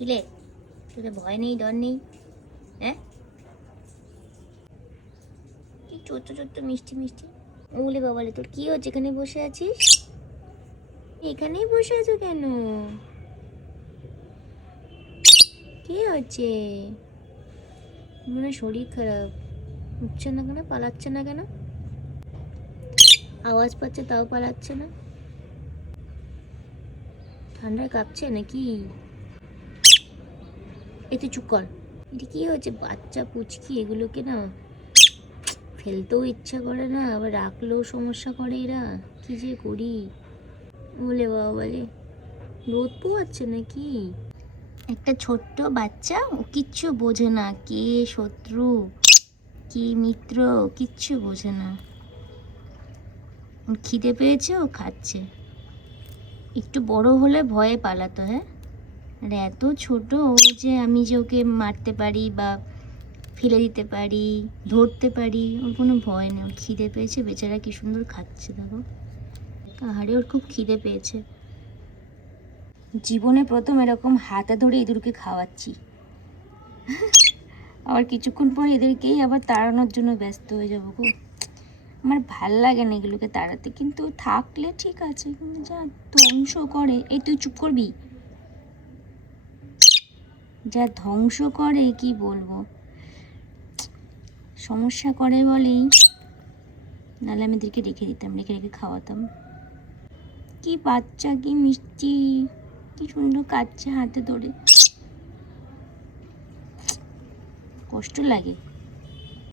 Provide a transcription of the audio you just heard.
কিলে তোদের ভয় নেই, ডর নেই? হ্যাঁ, কি ছোট্ট ছোট্ট মিষ্টি মিষ্টি। ওলে বাবালে, তোর কি হচ্ছে? এখানে বসে আছিস? এখানেই বসে আছো কেন? কি হচ্ছে? মনে হয় শরীর খারাপ। উঠছে না কেন, পালাচ্ছে না কেন? আওয়াজ পাচ্ছে তাও পালাচ্ছে না। ঠান্ডায় কাঁপছে নাকি? এই তুই চুপ কর। এটা কি হচ্ছে? বাচ্চা পুচকি, এগুলোকে না ফেলতেও ইচ্ছা করে না, আবার রাখলেও সমস্যা করে এরা। কি যে করি। বলে বাবা বলে, রোদ পোয়াচ্ছে নাকি? একটা ছোট্ট বাচ্চা, ও কিচ্ছু বোঝে না কে শত্রু কি মিত্র, কিচ্ছু বোঝে না। ওর খিদে পেয়েছে, ও খাচ্ছে। একটু বড় হলে ভয়ে পালাতো। হ্যাঁ, আর এত ছোট ও যে আমি যে ওকে মারতে পারি বা ফেলে দিতে পারি, ধরতে পারি, ওর কোনো ভয় নেই। ওর খিদে পেয়েছে, বেচারা কি সুন্দর খাচ্ছে দেখো। আহারে, ওর খুব খিদে পেয়েছে। জীবনে প্রথম এরকম হাতে ধরে ইঁদুরকে খাওয়াচ্ছি। আবার কিছুক্ষণ পর এদেরকেই আবার তাড়ানোর জন্য ব্যস্ত হয়ে যাবো গো। আমার ভাল লাগে না এগুলোকে তাড়াতে, কিন্তু থাকলে ঠিক আছে, কিন্তু যা ধ্বংস করে। এই তুই চুপ করবি? যা ধ্বংস করে কি বলবো, সমস্যা করে বলেই। নাহলে আমি এদেরকে রেখে দিতাম, রেখে রেখে খাওয়াতাম। কি বাচ্চা, কি মিষ্টি, কি সুন্দর কাচ্ছে হাতে ধরে। কষ্ট লাগে।